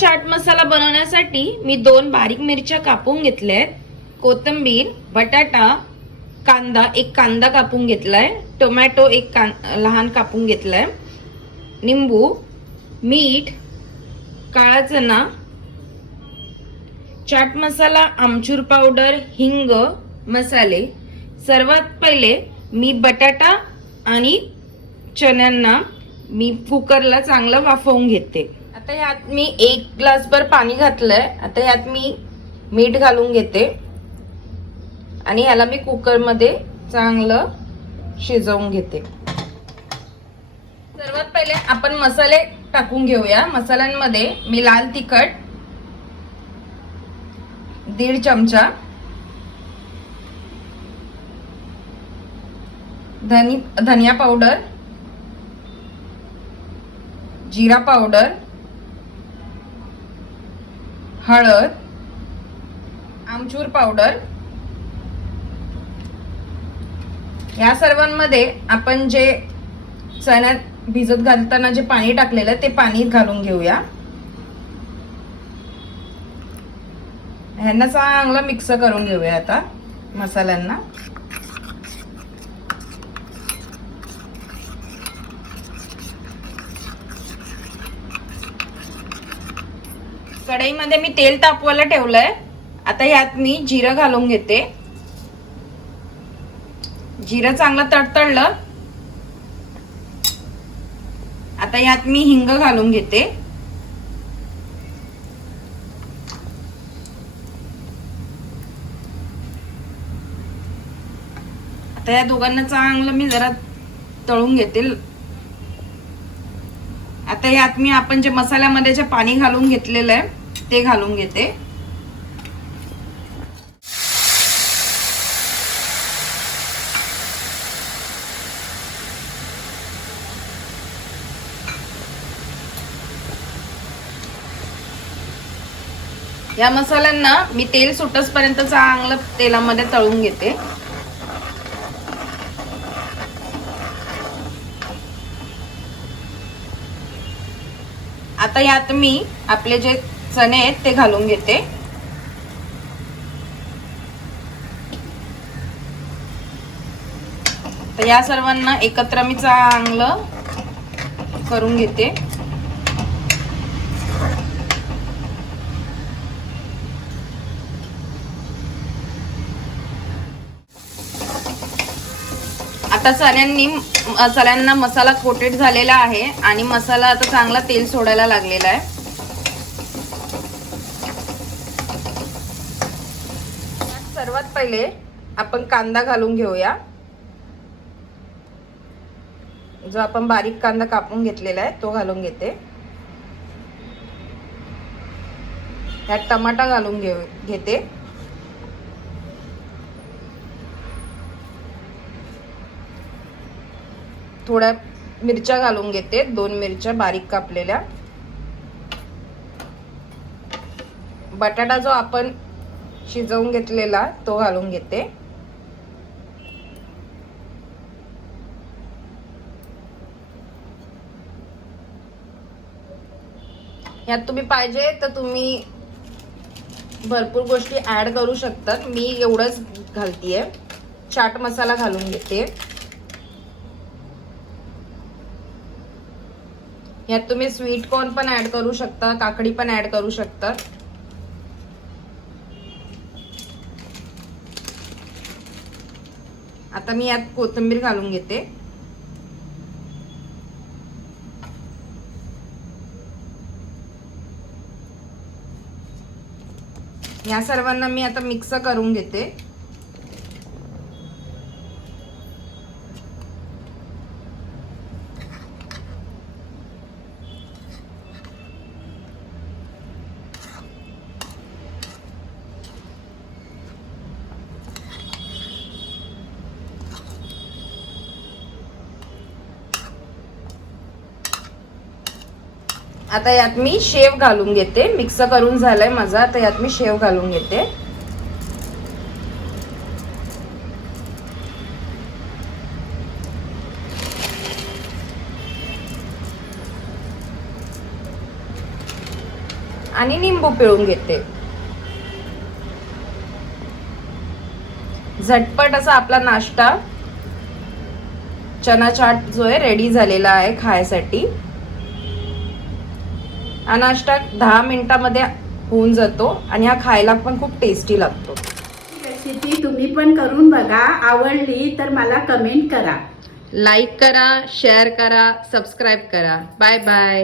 चाट मसाला बनवण्यासाठी मी दोन बारीक मिरच्या कापून घेतल्या आहेत कोथिंबीर बटाटा कांदा एक कांदा कापून घेतलाय. टोमॅटो एक कां लहान कापून घेतलाय. निंबू मीठ काळा चना चाट मसाला आमचूर पावडर हिंग मसाले. सर्वात पहिले मी बटाटा आणि चण्यांना मी कुकरला चांगलं वाफवून घेते. आता यात मी एक ग्लासभर पाणी घातलंय. आता यात मी मीठ घालून घेते. आणि याला मी कुकरमध्ये चांगलं शिजवून घेते. सर्वात पहिले आपण मसाले टाकून घेऊया. मसाल्यांमध्ये मी लाल तिखट दीड चमचा धनी धनिया पावडर जिरा पावडर हळद आमचूर पावडर. या सर्वांमध्ये आपण जे चण्यात भिजत घालताना जे पाणी टाकलेलं ते पाणी घालून घेऊया. ह्यांना चांगलं मिक्स करून घेऊया आता मसाल्यांना. कढईमध्ये मी तेल तापवायला ठेवलंय. आता ह्यात मी जिरं घालून घेते. जिरं चांगलं तडतडलं. आता यात मी हिंग घालून घेते. आता या दोघांना चांगलं मी जरा तळून घेते. आता यात मी आपण जे मसाल्यामध्ये जे पाणी घालून घेतलेलं आहे ते घालून घेते. या मसाल्यांना मी तेल सुटसपर्यंत चांगलं तेलामध्ये तळून घेते. आता यात मी आपले जे चणे आहेत ते घालून घेते. तर या सर्वांना एकत्र मी चांगलं करून घेते. आता चण्यांनी चण्यांना मसाला कोटेड झालेला आहे आणि मसाला आता चांगला तेल सोडायला लागलेला आहे यात सर्वात पहिले आपण कांदा घालून घेऊया. जो आपण बारीक कांदा कापून घेतलेला आहे तो घालून घेते. त्यात टमाटा घालून घेऊ घेते. थोड्या मिरच्या घालून घेते दोन मिरच्या बारीक कापलेल्या. बटाटा जो आपण शिजवून घेतलेला तो घालून घेते. यात तुम्ही पाहिजे तर तुम्ही भरपूर गोष्टी ऍड करू शकतात. मी एवढंच घालतीये. चाट मसाला घालून घेते. यात तुम्ही स्वीट कॉर्न पण ऍड करू शकता काकडी पण ऍड करू शकता. आता मी यात कोथिंबीर घालून घेते. या सर्वांना मी आता मिक्स करून घेते. आता यात मी शेव घालून घेते. मिक्स करून झालाय माझा. आता यात मी शेव घालून घेते. आणि निंबू पिळून घेते. झटपट असा आपला नाश्ता. चना चाट जो आहे रेडी झालेला आहे खायसाठी. हा नाश्ता दहा मिनिटामध्ये होऊन जातो आणि हा खायला पण खूप टेस्टी लागतो. रेसिपी तुम्ही पण करून बघा. आवडली तर मला कमेंट करा. लाईक करा शेअर करा सबस्क्राईब करा. Bye bye